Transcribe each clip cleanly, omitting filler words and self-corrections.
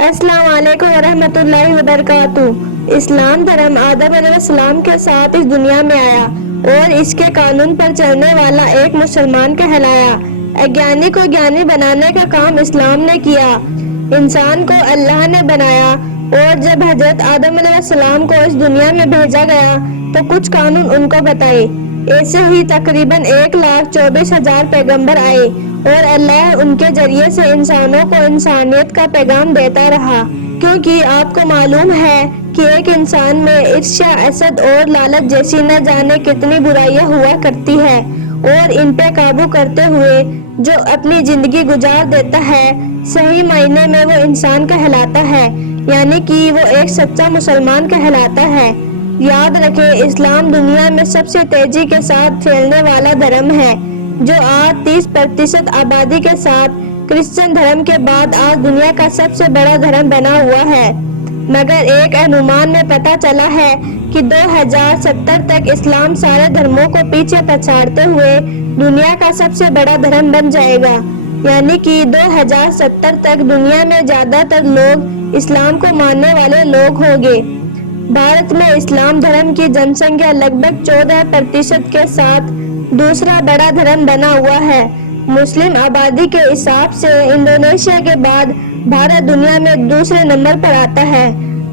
السلام علیکم ورحمۃ اللہ وبرکاتہ۔ اسلام دھرم آدم علیہ السلام کے ساتھ اس دنیا میں آیا اور اس کے قانون پر چلنے والا ایک مسلمان کہلایا۔ اگیانی کو گیانی بنانے کا کام اسلام نے کیا۔ انسان کو اللہ نے بنایا اور جب حضرت آدم علیہ السلام کو اس دنیا میں بھیجا گیا تو کچھ قانون ان کو بتائے۔ ایسے ہی تقریباً 1,24,000 پیغمبر آئے اور اللہ ان کے ذریعے سے انسانوں کو انسانیت کا پیغام دیتا رہا، کیونکہ آپ کو معلوم ہے کہ ایک انسان میں عرشا، حسد اور لالچ جیسی نہ جانے کتنی برائیاں ہوا کرتی ہے، اور ان پہ قابو کرتے ہوئے جو اپنی زندگی گزار دیتا ہے صحیح معنی میں وہ انسان کہلاتا ہے، یعنی کہ وہ ایک سچا مسلمان کہلاتا ہے۔ یاد رکھیں، اسلام دنیا میں سب سے تیزی کے ساتھ پھیلنے والا دھرم ہے، جو آج 30% آبادی کے ساتھ کرسچن دھرم کے بعد آج دنیا کا سب سے بڑا دھرم بنا ہوا ہے۔ مگر ایک انومان میں پتہ چلا ہے کہ 2070 تک اسلام سارے دھرموں کو پیچھے پچھاڑتے ہوئے دنیا کا سب سے بڑا دھرم بن جائے گا، یعنی کہ 2070 تک دنیا میں زیادہ تر لوگ اسلام کو ماننے والے لوگ ہوں گے۔ بھارت میں اسلام دھرم کی جن سنکھیا لگ بھگ 14% کے ساتھ دوسرا بڑا دھرم بنا ہوا ہے۔ مسلم آبادی کے حساب سے انڈونیشیا کے بعد بھارت دنیا میں دوسرے نمبر پر آتا ہے،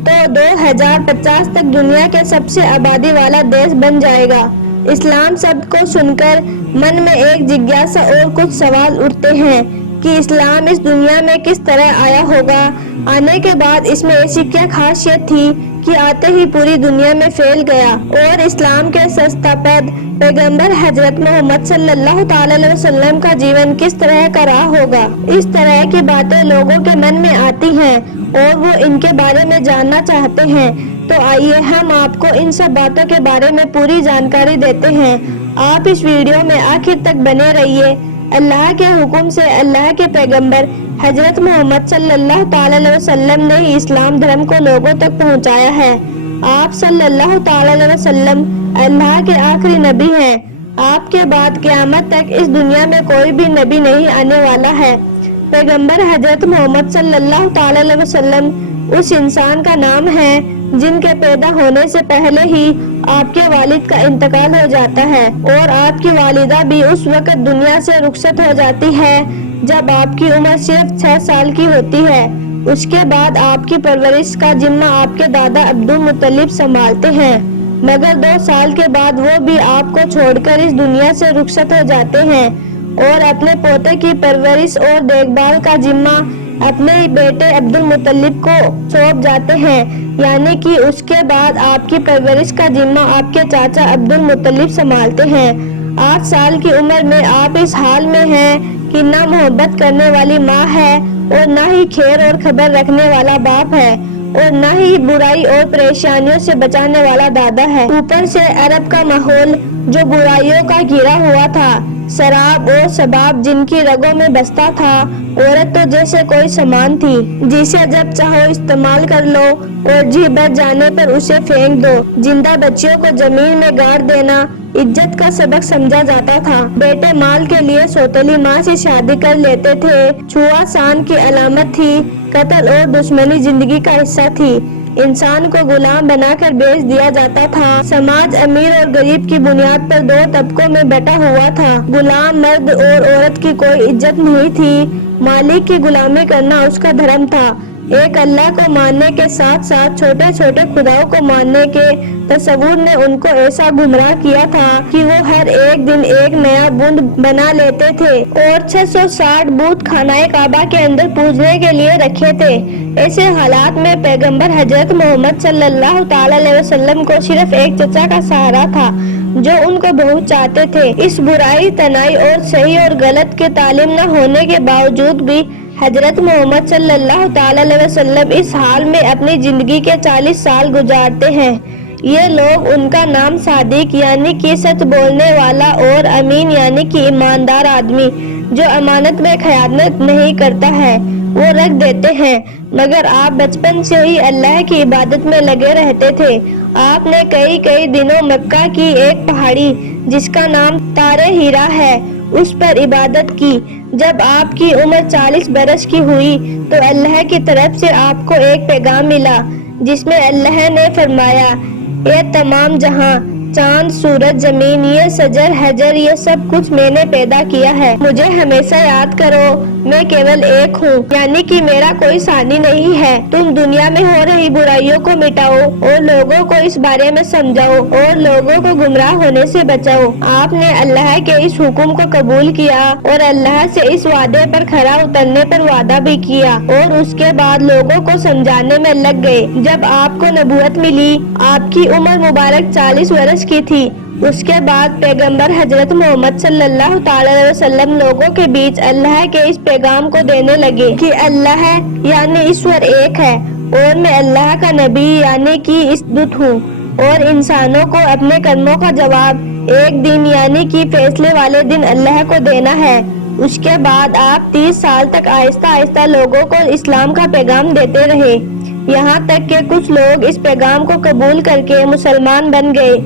تو 2050 تک دنیا کے سب سے آبادی والا دیش بن جائے گا۔ اسلام شبد کو سن کر من میں ایک جگیاسا اور کچھ سوال اٹھتے ہیں کہ اسلام اس دنیا میں کس طرح آیا ہوگا، آنے کے بعد اس میں ایسی کیا خاصیت تھی کہ آتے ہی پوری دنیا میں پھیل گیا، اور اسلام کے سنستھاپک پیغمبر حضرت محمد صلی اللہ تعالی علیہ وسلم کا جیون کس طرح کا رہا ہوگا۔ اس طرح کی باتیں لوگوں کے من میں آتی ہیں اور وہ ان کے بارے میں جاننا چاہتے ہیں، تو آئیے ہم آپ کو ان سب باتوں کے بارے میں پوری جانکاری دیتے ہیں۔ آپ اس ویڈیو میں آخر تک بنے رہیے۔ اللہ کے حکم سے اللہ کے پیغمبر حضرت محمد صلی اللہ تعالی علیہ وسلم نے ہی اسلام دھرم کو لوگوں تک پہنچایا ہے۔ آپ صلی اللہ تعالی علیہ وسلم اللہ کے آخری نبی ہیں۔ آپ کے بعد قیامت تک اس دنیا میں کوئی بھی نبی نہیں آنے والا ہے۔ پیغمبر حضرت محمد صلی اللہ تعالی علیہ وسلم اس انسان کا نام ہے جن کے پیدا ہونے سے پہلے ہی آپ کے والد کا انتقال ہو جاتا ہے، اور آپ کی والدہ بھی اس وقت دنیا سے رخصت ہو جاتی ہے جب آپ کی عمر صرف 6 سال کی ہوتی ہے۔ اس کے بعد آپ کی پرورش کا ذمہ آپ کے دادا عبد المطلب سنبھالتے ہیں، مگر 2 سال کے بعد وہ بھی آپ کو چھوڑ کر اس دنیا سے رخصت ہو جاتے ہیں اور اپنے پوتے کی پرورش اور دیکھ بھال کا ذمہ اپنے بیٹے عبد المطلب کو سونپ جاتے ہیں، یعنی کہ اس کے بعد آپ کی پرورش کا ذمہ آپ کے چاچا عبد المطلب سنبھالتے ہیں۔ 8 سال کی عمر میں آپ اس حال میں ہیں کہ نہ محبت کرنے والی ماں ہے اور نہ ہی خیر اور خبر رکھنے والا باپ ہے، اور نہ ہی برائی اور پریشانیوں سے بچانے والا دادا ہے۔ اوپر سے عرب کا ماحول جو برائیوں کا گھرا ہوا تھا، شراب اور شباب جن کی رگوں میں بستا تھا، عورت تو جیسے کوئی سامان تھی جسے جب چاہو استعمال کر لو اور جی بھر جانے پر اسے پھینک دو۔ زندہ بچیوں کو زمین میں گاڑ دینا عزت کا سبق سمجھا جاتا تھا۔ بیٹے مال کے لیے سوتیلی ماں سے شادی کر لیتے تھے۔ چھوا شان کی علامت تھی، قتل اور دشمنی زندگی کا حصہ تھی۔ انسان کو غلام بنا کر بیچ دیا جاتا تھا۔ سماج امیر اور غریب کی بنیاد پر 2 طبقوں میں بٹا ہوا تھا۔ غلام مرد اور عورت کی کوئی عزت نہیں تھی۔ مالک کی غلامی کرنا اس کا دھرم تھا۔ ایک اللہ کو ماننے کے ساتھ ساتھ چھوٹے چھوٹے خداؤں کو ماننے کے تصور نے ان کو ایسا گمراہ کیا تھا کہ وہ ہر ایک دن ایک نیا بت بنا لیتے تھے اور 660 بت خانہ کعبہ کے اندر پوجنے کے لیے رکھے تھے۔ ایسے حالات میں پیغمبر حضرت محمد صلی اللہ تعالی علیہ وسلم کو صرف ایک چچا کا سہارا تھا جو ان کو بہت چاہتے تھے۔ اس برائی، تنائی اور صحیح اور غلط کے تعلیم نہ ہونے کے باوجود بھی حضرت محمد صلی اللہ تعالی علیہ وسلم اس حال میں اپنی زندگی کے 40 سال گزارتے ہیں۔ یہ لوگ ان کا نام صادق یعنی کہ سچ بولنے والا اور امین یعنی کہ ایماندار آدمی جو امانت میں خیانت نہیں کرتا ہے وہ رکھ دیتے ہیں۔ مگر آپ بچپن سے ہی اللہ کی عبادت میں لگے رہتے تھے۔ آپ نے کئی دنوں مکہ کی ایک پہاڑی جس کا نام تارے ہیرا ہے اس پر عبادت کی۔ جب آپ کی عمر 40 برس کی ہوئی تو اللہ کی طرف سے آپ کو ایک پیغام ملا جس میں اللہ نے فرمایا، اے تمام جہاں، چاند، سورج، زمین، یہ شجر، حجر، یہ سب کچھ میں نے پیدا کیا ہے۔ مجھے ہمیشہ یاد کرو، میں کیول ایک ہوں، یعنی کہ میرا کوئی ثانی نہیں ہے۔ تم دنیا میں ہو رہی برائیوں کو مٹاؤ اور لوگوں کو اس بارے میں سمجھاؤ اور لوگوں کو گمراہ ہونے سے بچاؤ۔ آپ نے اللہ کے اس حکم کو قبول کیا اور اللہ سے اس وعدے پر کھرا اترنے پر وعدہ بھی کیا اور اس کے بعد لوگوں کو سمجھانے میں لگ گئے۔ جب آپ کو نبوت ملی، آپ کی عمر مبارک 40 برس کی تھی۔ اس کے بعد پیغمبر حضرت محمد صلی اللہ علیہ وسلم لوگوں کے بیچ اللہ کے اس پیغام کو دینے لگے کہ اللہ یعنی ایشور ایک ہے اور میں اللہ کا نبی یعنی کہ اسدت ہوں، اور انسانوں کو اپنے کرموں کا جواب ایک دن یعنی کہ فیصلے والے دن اللہ کو دینا ہے۔ اس کے بعد آپ 30 سال تک آہستہ آہستہ لوگوں کو اسلام کا پیغام دیتے رہے، یہاں تک کہ کچھ لوگ اس پیغام کو قبول کر کے مسلمان بن گئے۔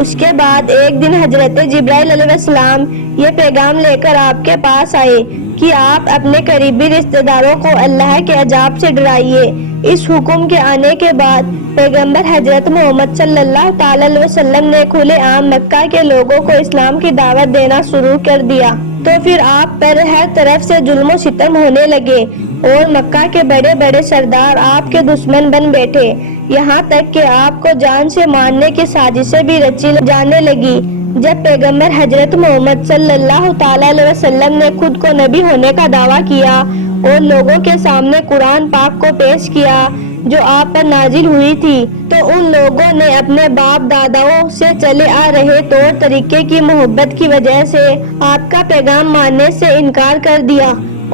اس کے بعد ایک دن حضرت جبرائیل علیہ السلام یہ پیغام لے کر آپ کے پاس آئے کہ آپ اپنے قریبی رشتہ داروں کو اللہ کے عذاب سے ڈرائیے۔ اس حکم کے آنے کے بعد پیغمبر حضرت محمد صلی اللہ علیہ وسلم نے کھلے عام مکہ کے لوگوں کو اسلام کی دعوت دینا شروع کر دیا، تو پھر آپ پر ہر طرف سے ظلم و ستم ہونے لگے اور مکہ کے بڑے بڑے سردار آپ کے دشمن بن بیٹھے، یہاں تک کہ آپ کو جان سے مارنے کی سازشیں بھی رچی جانے لگی۔ جب پیغمبر حضرت محمد صلی اللہ علیہ وسلم نے خود کو نبی ہونے کا دعویٰ کیا اور لوگوں کے سامنے قرآن پاک کو پیش کیا جو آپ پر نازل ہوئی تھی، تو ان لوگوں نے اپنے باپ داداؤں سے چلے آ رہے طور طریقے کی محبت کی وجہ سے آپ کا پیغام ماننے سے انکار کر دیا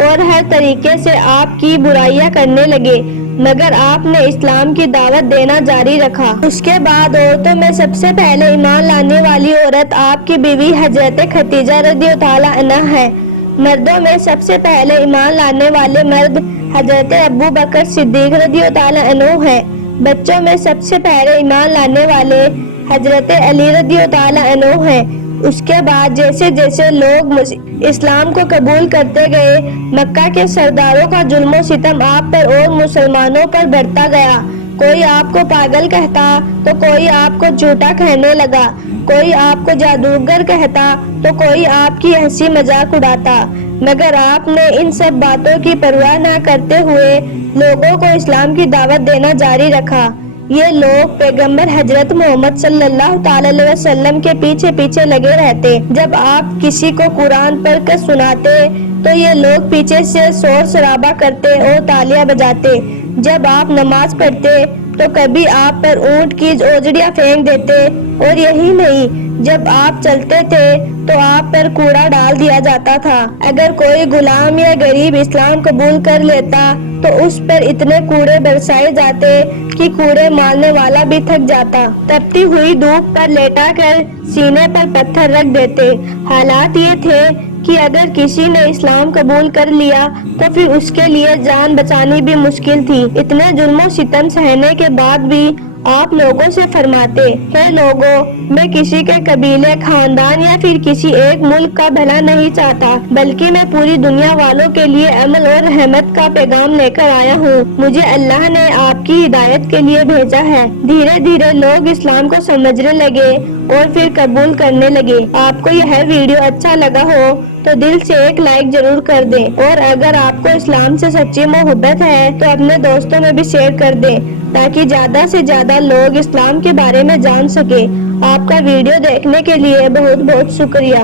اور ہر طریقے سے آپ کی برائیاں کرنے لگے، مگر آپ نے اسلام کی دعوت دینا جاری رکھا۔ اس کے بعد عورتوں میں سب سے پہلے ایمان لانے والی عورت آپ کی بیوی حضرت خدیجہ رضی اللہ عنہا ہے۔ مردوں میں سب سے پہلے ایمان لانے والے مرد حضرت ابو بکر صدیق رضی اللہ عنہ ہے۔ بچوں میں سب سے پہلے ایمان لانے والے حضرت علی رضی اللہ عنہ ہے۔ اس کے بعد جیسے جیسے لوگ اسلام کو قبول کرتے گئے، مکہ کے سرداروں کا ظلم و ستم آپ پر اور مسلمانوں پر بڑھتا گیا۔ کوئی آپ کو پاگل کہتا تو کوئی آپ کو جھوٹا کہنے لگا، کوئی آپ کو جادوگر کہتا تو کوئی آپ کی ہنسی مذاق اڑاتا، مگر آپ نے ان سب باتوں کی پرواہ نہ کرتے ہوئے لوگوں کو اسلام کی دعوت دینا جاری رکھا۔ یہ لوگ پیغمبر حضرت محمد صلی اللہ علیہ وسلم کے پیچھے پیچھے لگے رہتے۔ جب آپ کسی کو قرآن پڑھ کر سناتے تو یہ لوگ پیچھے سے شور شرابہ کرتے اور تالیاں بجاتے۔ جب آپ نماز پڑھتے تو کبھی آپ پر اونٹ کی اوجڑیاں پھینک دیتے، اور یہی نہیں، جب آپ چلتے تھے تو آپ پر کوڑا ڈال دیا جاتا تھا۔ اگر کوئی غلام یا غریب اسلام قبول کر لیتا تو اس پر اتنے کوڑے برسائے جاتے کہ کوڑے مارنے والا بھی تھک جاتا۔ تپتی ہوئی دھوپ پر لیٹا کر سینے پر پتھر رکھ دیتے۔ حالات یہ تھے کہ اگر کسی نے اسلام قبول کر لیا تو پھر اس کے لیے جان بچانی بھی مشکل تھی۔ اتنے ظلم و ستم سہنے کے بعد بھی آپ لوگوں سے فرماتے، ہے لوگوں، میں کسی کے قبیلے، خاندان یا پھر کسی ایک ملک کا بھلا نہیں چاہتا، بلکہ میں پوری دنیا والوں کے لیے عمل اور رحمت کا پیغام لے کر آیا ہوں۔ مجھے اللہ نے آپ کی ہدایت کے لیے بھیجا ہے۔ دھیرے دھیرے لوگ اسلام کو سمجھنے لگے اور پھر قبول کرنے لگے۔ آپ کو یہ ویڈیو اچھا لگا ہو تو دل سے ایک لائک ضرور کر دیں، اور اگر آپ کو اسلام سے سچی محبت ہے تو اپنے دوستوں میں بھی شیئر کر دیں تاکہ زیادہ سے زیادہ لوگ اسلام کے بارے میں جان سکیں۔ آپ کا ویڈیو دیکھنے کے لیے بہت بہت شکریہ۔